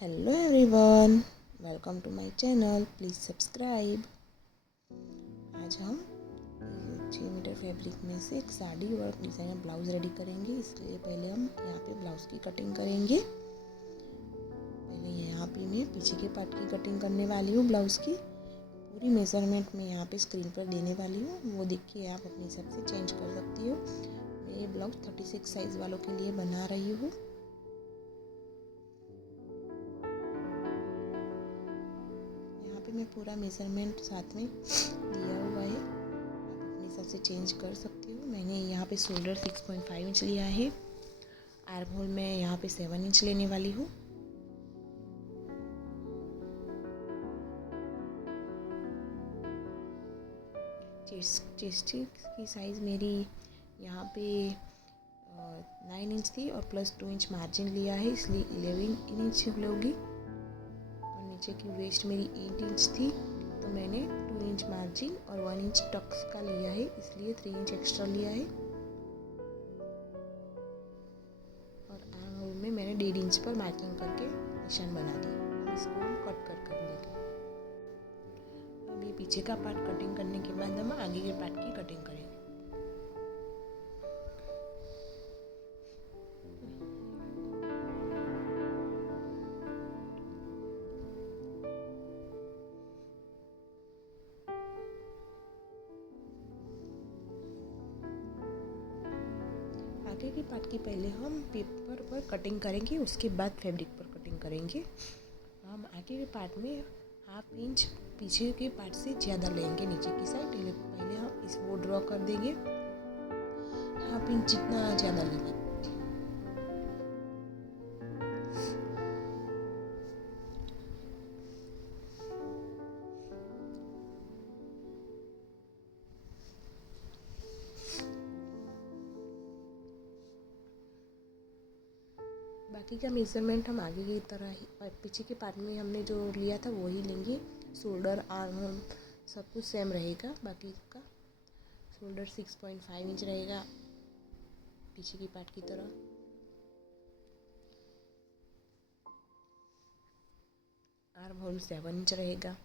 Hello everyone, welcome to my channel. Please subscribe. आज हम 6 metre fabric में से एक साड़ी और डिज़ाइनर ब्लाउज़ रेडी करेंगे। इसलिए पहले हम यहाँ पे ब्लाउज़ की कटिंग करेंगे। पहले यहाँ पे मैं पीछे के पार्ट की कटिंग करने वाली हूँ। ब्लाउज़ की पूरी मेज़रमेंट में यहाँ पे स्क्रीन पर देने वाली हूँ, वो देख के आप अपने हिसाब से चेंज कर सकती हो। मैं ये ब्लाउज़ 36 साइज़ वालों के लिए बना रही हूँ। मैं पूरा मेज़रमेंट साथ में दिया हुआ है, आप अपने हिसाब से चेंज कर सकती हो। मैंने यहाँ पे शोल्डर 6.5 इंच लिया है। आर्म होल में यहाँ पे 7 इंच लेने वाली हूँ। चेस्ट की साइज़ मेरी यहाँ पे 9 इंच थी और प्लस 2 इंच मार्जिन लिया है, इसलिए 11 इंच लोगी। नीचे की वेस्ट मेरी 8 इंच थी, तो मैंने 2 इंच मार्जिन और 1 इंच टक्स का लिया है, इसलिए 3 इंच एक्स्ट्रा लिया है। और आर्म होल में मैंने 1.5 इंच पर मार्किंग करके निशान बना दिया। इसको हम कट कर देंगे। अब ये पीछे का पार्ट कटिंग करने के बाद हम आगे के पार्ट की कटिंग करेंगे। आगे की पार्ट की पहले हम पेपर पर कटिंग करेंगे, उसके बाद फैब्रिक पर कटिंग करेंगे। हम आगे के पार्ट में 1/2 इंच पीछे के पार्ट से ज़्यादा लेंगे नीचे की साइड। पहले हम इस वो ड्रॉ कर देंगे, 1/2 इंच जितना ज़्यादा लेंगे। बाकी का मेज़रमेंट हम आगे की तरह ही पीछे के पार्ट में हमने जो लिया था वही लेंगे। शोल्डर, आर्म सब कुछ सेम रहेगा। बाकी का शोल्डर 6.5 इंच रहेगा पीछे की पार्ट की तरह। आर्म होल 7 इंच रहेगा।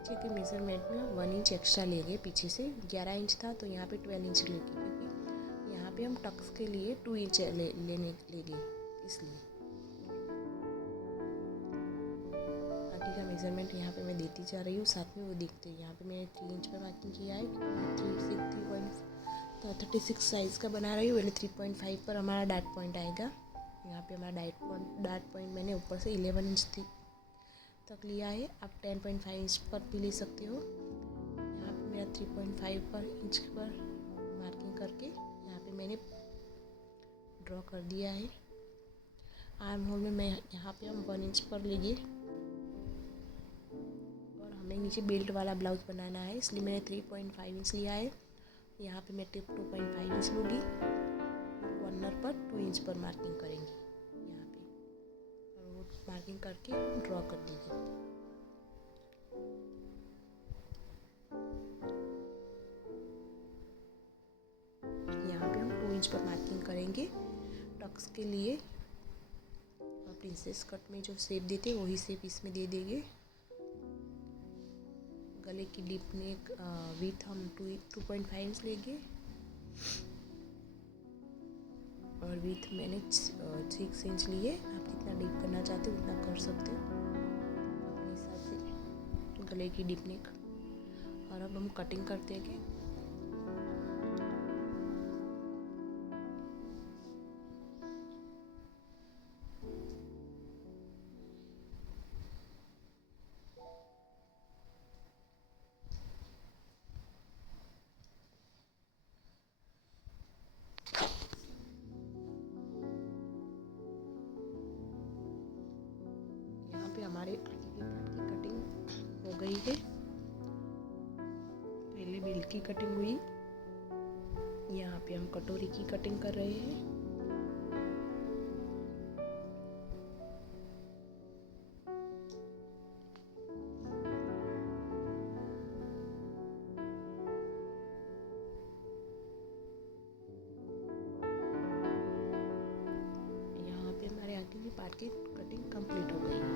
नीचे के मेज़रमेंट में 1 इंच एक्स्ट्रा लेंगे। पीछे से 11 इंच था, तो यहाँ पे 12 इंच लेंगे, क्योंकि यहाँ पे हम टक्स के लिए 2 इंच लेंगे, इसलिए बाकी का मेज़रमेंट यहाँ पे मैं देती जा रही हूँ, साथ में वो देखते हैं। यहाँ पे मैंने 3 इंच पर मार्किंग किया है, 36 साइज़ का बना रही हूँ। पहले 3.5 पर हमारा डॉट पॉइंट आएगा। यहाँ पे हमारा डॉट पॉइंट मैंने ऊपर से 11 इंच तक लिया है। आप 10.5 इंच पर भी ले सकते हो। यहाँ पे मेरा 3.5 पर इंच पर मार्किंग करके यहाँ पे मैंने ड्रॉ कर दिया है। आर्म होल में मैं यहाँ पे हम 1 इंच पर लेंगे और हमें नीचे बेल्ट वाला ब्लाउज बनाना है, इसलिए मैंने 3.5 इंच लिया है। यहाँ पे मैं टिप 2.5 इंच लूँगी। कॉर्नर पर 2 इंच पर मार्किंग करेंगे यहाँ पे, और वो मार्किंग करके ड्रॉ कर देंगे। यहाँ पे हम 2 इंच पर मार्किंग करेंगे टक्स के लिए। और प्रिंसेस कट में जो शेप देते वही शेप इसमें दे देंगे। गले की डीप नेक विथ हम 2.5 इंच लेंगे और विथ मैंने 6 इंच लिए। आप जितना डीप करना चाहते हो उतना कर सकते हो अपने हिसाब से गले की डीप नेक। और अब हम कटिंग करते हैं कि हमारे आगे के पार्ट की कटिंग हो गई है। पहले बेल्ट की कटिंग हुई, यहाँ पे हम कटोरी की कटिंग कर रहे हैं। आपकी कटिंग कंप्लीट हो गई है।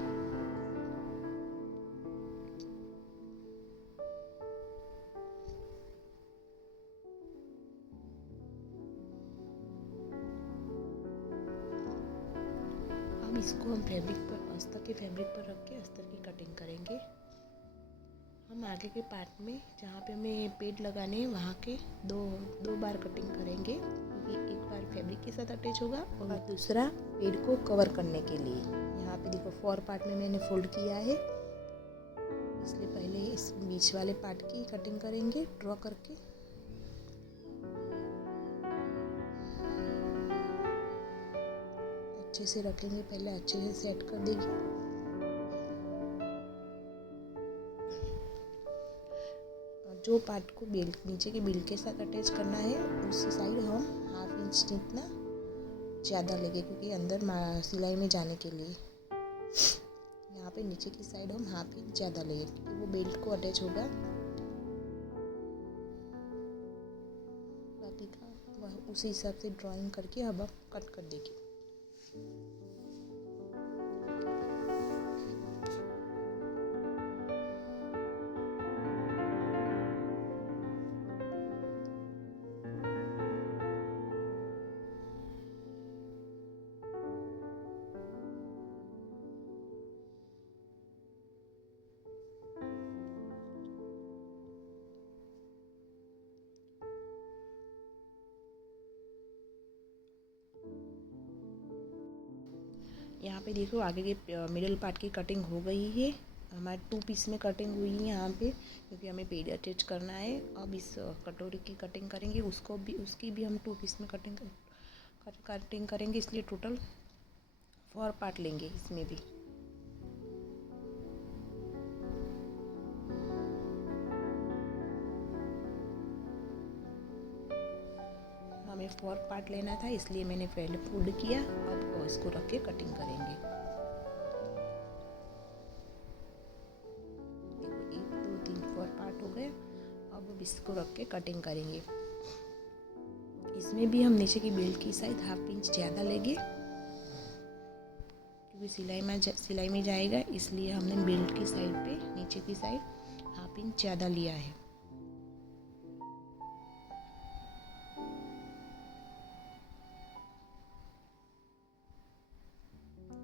अब इसको हम फैब्रिक पर, अस्तर के फैब्रिक पर रख के अस्तर की कटिंग करेंगे। हम आगे के पार्ट में जहाँ पे हमें पेड़ लगाने हैं वहाँ के दो बार कटिंग करेंगे, क्योंकि एक बार फैब्रिक के साथ अटैच होगा और दूसरा पेड़ को कवर करने के लिए। यहाँ पे देखो 4 पार्ट में मैंने फोल्ड किया है, इसलिए पहले इस बीच वाले पार्ट की कटिंग करेंगे ड्रॉ करके। अच्छे से रखेंगे, पहले अच्छे से सेट कर देंगे। जो पार्ट को बेल्ट, नीचे के बेल्ट के साथ अटैच करना है, उस साइड हम 1/2 इंच जितना ज़्यादा लेंगे, क्योंकि अंदर सिलाई में जाने के लिए यहाँ पे नीचे की साइड हम 1/2 इंच ज़्यादा लेंगे, क्योंकि वो बेल्ट को अटैच होगा। बाकी का उसी हिसाब से ड्राइंग करके अब कट कर देंगे। यहाँ पे देखो आगे के मिडिल पार्ट की कटिंग हो गई है। हमारे 2 पीस में कटिंग हुई है यहाँ पे, क्योंकि हमें पेड़ अटैच करना है। अब इस कटोरी की कटिंग करेंगे, उसकी भी हम 2 पीस में कटिंग करेंगे, इसलिए टोटल 4 पार्ट लेंगे इसमें भी। हमें 4 पार्ट लेना था, इसलिए मैंने पहले फोल्ड किया। अब इसको रख के कटिंग करेंगे। देखो 1 2 3 4 पार्ट हो गए। अब इसको रख के कटिंग करेंगे। इसमें भी हम नीचे की बेल्ट की साइड 1/2 इंच ज़्यादा लेंगे, क्योंकि सिलाई में जाएगा, इसलिए हमने बेल्ट की साइड पे नीचे की साइड 1/2 इंच ज़्यादा लिया है।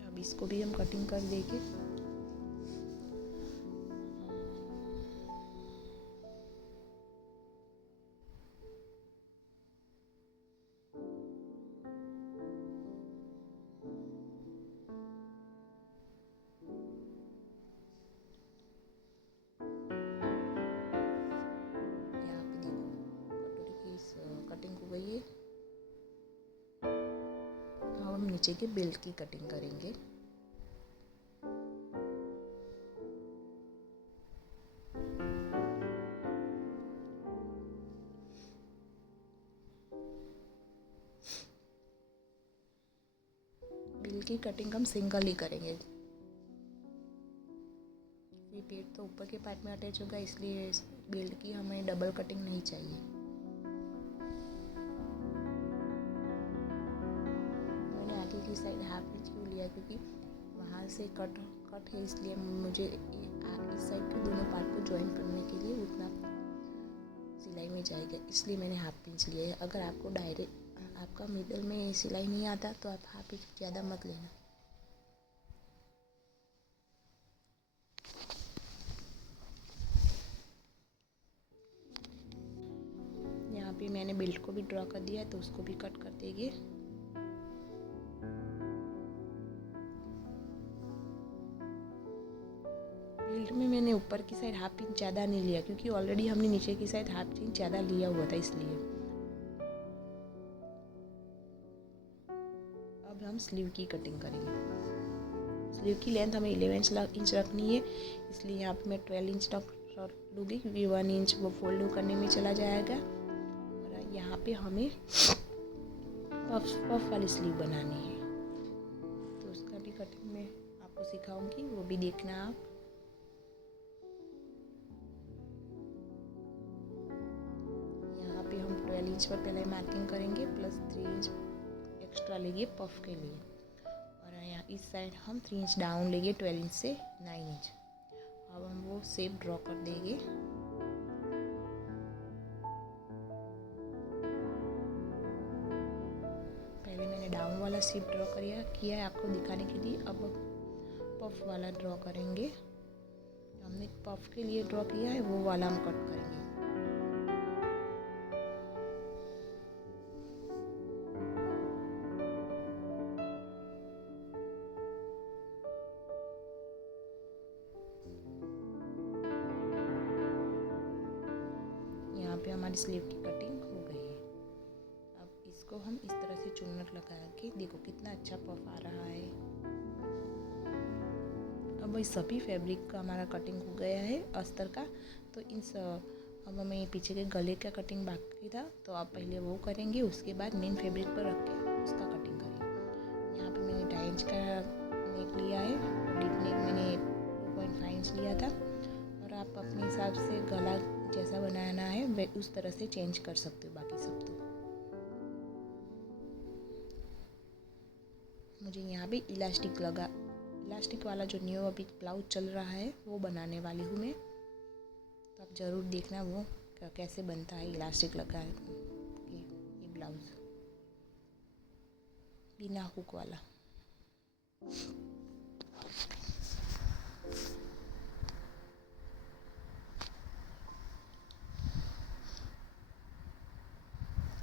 अब इसको भी हम कटिंग कर देंगे। यहाँ पे देखो कटोरी की कटिंग हो गई है। अब हम नीचे के बेल्ट की कटिंग करेंगे। बेल्ट की कटिंग हम सिंगल ही करेंगे। ये पेट तो ऊपर के पार्ट में अटैच होगा, इसलिए बेल्ट की हमें डबल कटिंग नहीं चाहिए। मैंने आगे की साइड 1/2 इंच क्यों लिया, क्योंकि वहाँ से कट है, इसलिए मुझे इस साइड के दोनों पार्ट को ज्वाइन करने के लिए उतना सिलाई में जाएगा, इसलिए मैंने 1/2 इंच लिया है। अगर आपको डायरेक्ट आपका मिडल में सिलाई नहीं आता तो आप 1/2 इंच ज़्यादा मत लेना। यहाँ पे मैंने बेल्ट को भी ड्रॉ कर दिया है, तो उसको भी कट कर देंगे। बेल्ट में मैंने ऊपर की साइड 1/2 इंच ज़्यादा नहीं लिया, क्योंकि ऑलरेडी हमने नीचे की साइड 1/2 इंच ज़्यादा लिया हुआ था, इसलिए। अब हम स्लीव की कटिंग करेंगे। स्लीव की लेंथ हमें 11 इंच रखनी है, इसलिए यहाँ पे मैं 12 इंच तक लूँगी, क्योंकि 1 इंच वो फोल्ड करने में चला जाएगा। और यहाँ पे हमें पफ वाली स्लीव बनानी है, तो उसका भी कटिंग मैं आपको सिखाऊंगी, वो भी देखना आप। यहाँ पे हम 12 इंच पर पहले मार्किंग करेंगे, प्लस 3 इंच एक्स्ट्रा लेंगे पफ के लिए। और यहाँ इस साइड हम 3 इंच डाउन लेंगे 12 इंच से 9 इंच। अब हम वो शेप ड्रॉ कर देंगे। पहले मैंने डाउन वाला शेप ड्रॉ किया है आपको दिखाने के लिए। अब पफ वाला ड्रॉ करेंगे। हमने पफ के लिए ड्रॉ किया है वो वाला हम कट करेंगे। यहाँ पे हमारी स्लीव की कटिंग हो गई है। अब इसको हम इस तरह से चुन्नट लगा के देखो कितना अच्छा पफ आ रहा है। अब इस सभी फैब्रिक का हमारा कटिंग हो गया है अस्तर का। तो अब हमें पीछे के गले का कटिंग बाकी था, तो आप पहले वो करेंगे, उसके बाद मेन फैब्रिक पर रख के उसका कटिंग करेंगे। यहाँ पे मैंने 2.5 इंच का नेक लिया है, डीप नेक मैंने 2.5 इंच लिया था। और आप अपने हिसाब से गला जैसा बनाना है वे उस तरह से चेंज कर सकते हो। बाकी सब तो मुझे यहाँ पे इलास्टिक वाला जो न्यू अभी ब्लाउज चल रहा है वो बनाने वाली हूँ मैं। तो आप ज़रूर देखना वो कैसे बनता है इलास्टिक लगा ये ब्लाउज बिना हुक वाला।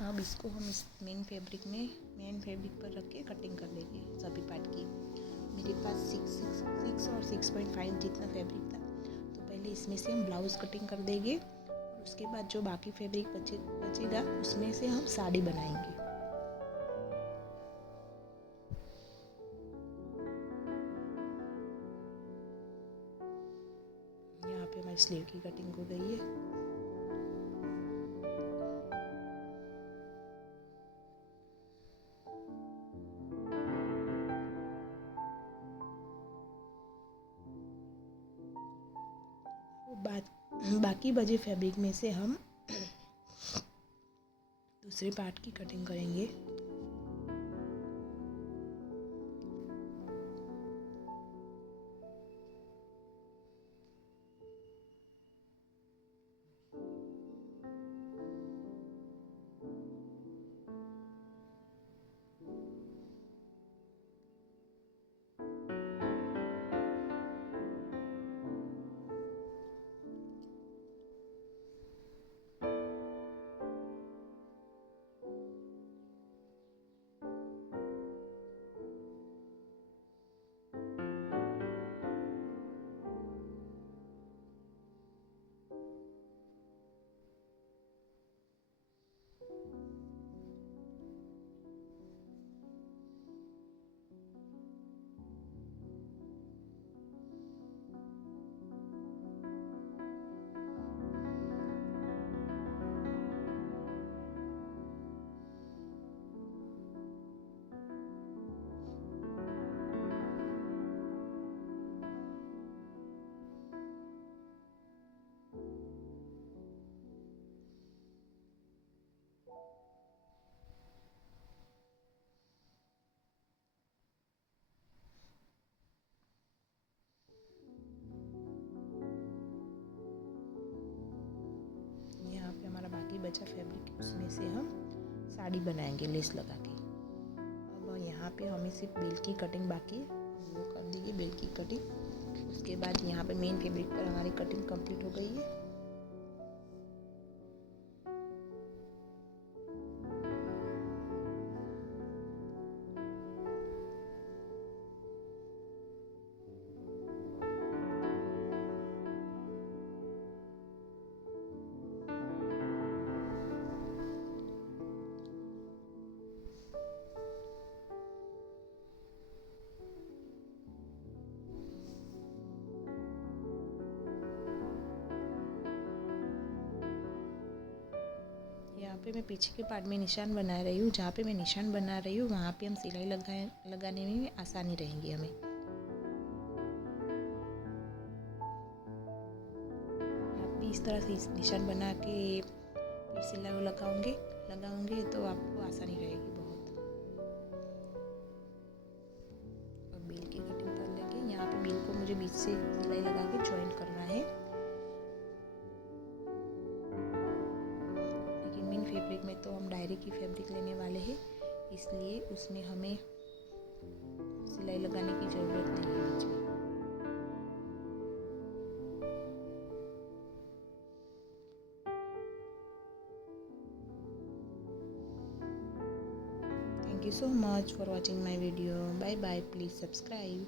अब इसको हम इस मेन फैब्रिक पर रख के कटिंग कर लेंगे सभी पार्ट की। मेरे पास 6 और 6.5 जितना फैब्रिक था, तो पहले इसमें से हम ब्लाउज़ कटिंग कर देंगे और उसके बाद जो बाकी फैब्रिक बचेगा उसमें से हम साड़ी बनाएंगे। यहाँ पे हमारी स्लीव की कटिंग हो गई है। बाकी बचे फैब्रिक में से हम दूसरे पार्ट की कटिंग करेंगे। बचा फैब्रिक उसमें से हम साड़ी बनाएंगे लेस लगा के। अब यहाँ पे हमें सिर्फ बेल की कटिंग बाकी है, वो कर देंगे बेल की कटिंग। उसके बाद यहाँ पे मेन फैब्रिक पर हमारी कटिंग कंप्लीट हो गई है। यहाँ पे मैं पीछे के पार्ट में निशान बना रही हूँ। जहाँ पे मैं निशान बना रही हूँ वहाँ पे हम सिलाई लगाने में आसानी रहेगी हमें। आप भी इस तरह से निशान बना के फिर सिलाई लगाओगे तो आपको आसानी रहेगी बहुत। और बेल मुझे बीच से सिलाई लगा के ज्वाइन करना है। लेकिन मेन फैब्रिक में तो हम डायरी की फैब्रिक लेने वाले हैं, इसलिए उसमें हमें सिलाई लगाने की ज़रूरत नहीं है बीच में। Thank you so much for watching my video. Bye bye. Please subscribe.